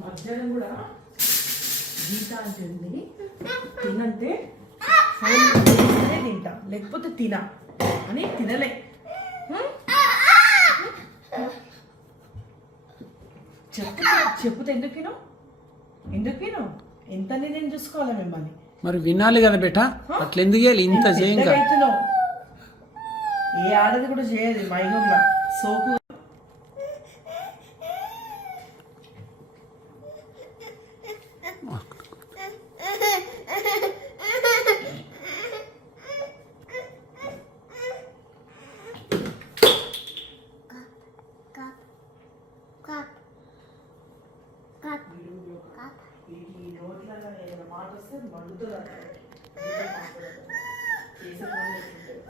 మధ్యాహ్నం కూడా గీత అంటుంది తినంటే ఫోన్ తింటా లేకపోతే తినా అని తినలే. చెప్పుతే ఎందుకు ఎంత నేను చూసుకోవాలి మిమ్మల్ని. మరి వినాలి కదా బేటా, అట్లా ఎందుకు చేయాలి ఇంత చేయంగా. ఏ ఆడది కూడా చేయదు మైగంలో సోకు. ఈ నోట్లలో ఏదైనా మాట వస్తే మండుతుంది చేసే పనులు ఎట్లుంటాయి.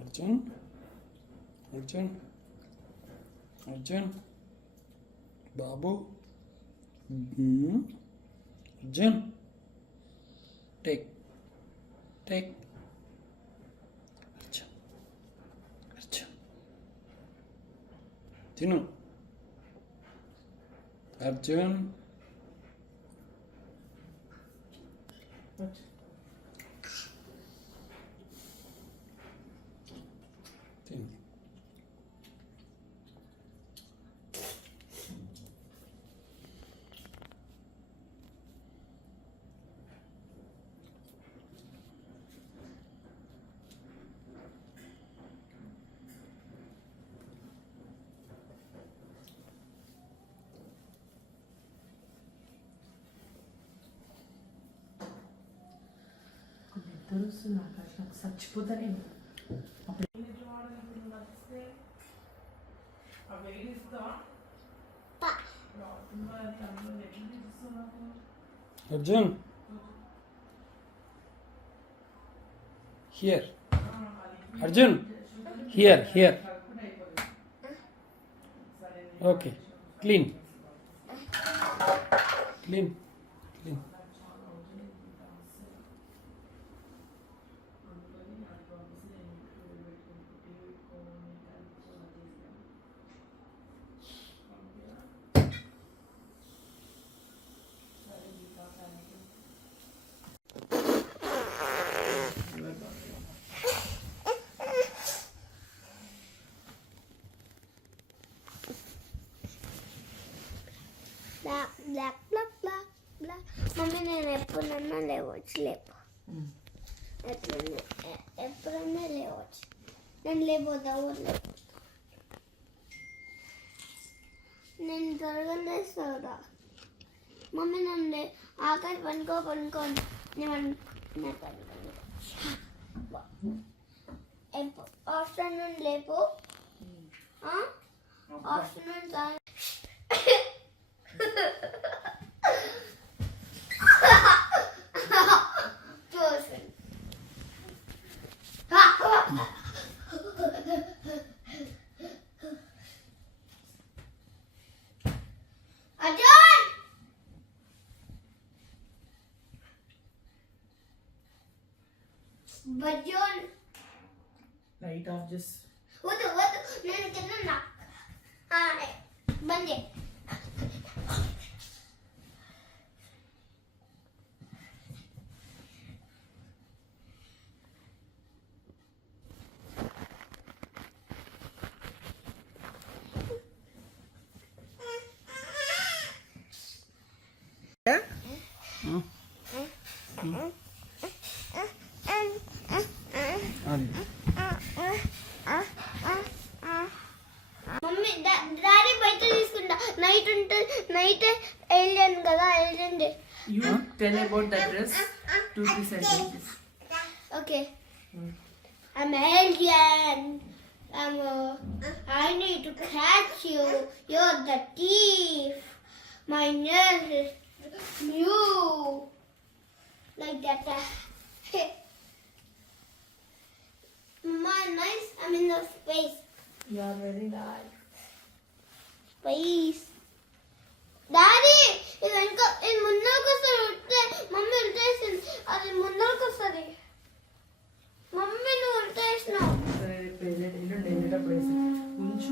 అర్జున్ అర్జున్ అర్జున్ బాబు అర్జున్ టేక్ టేక్ అర్జున్ అర్జున్ తిను అర్జున్ తిను. తెలుసు నాకు అట్లా చచ్చిపోతానే Arjun, here. Arjun, here. Okay, clean. Mummy నేను ఎప్పుడన్నా లేవచ్చు ఎప్పుడన్నా లేవచ్చు నేను లేకపోతా ఊర్లేకపోతా నేను త్వరగా లేస్తా మమ్మీ నన్ను ఆకాశ పనుకోని ఆఫ్టర్నూన్ లేపు ఆఫ్టర్నూన్ లైట్ ఆఫ్ చేసి వద్దు నేను కింద బంద్ చేయి. మమ్మీ డాడీ బయట తీసుకుంటా నైట్ ఉంటుంది నైట్ ఏలియన్ కదా alien day You tell about that dress. 2-3 sentences. Okay I'm alien. I need to catch you. You're the thief. My name is Mew. Like that. Mama, nice. I'm in the space. You are very nice. Space. Daddy ఇది వెనక ఇది ముందరకు వస్తుంది మమ్మీ ఉల్టేసింది అది ముందరకు వస్తుంది మమ్మీ నువ్వు ఉల్టేసినావు సరే రేపు వెళ్ళేటప్పుడు వేసి ఉంచు.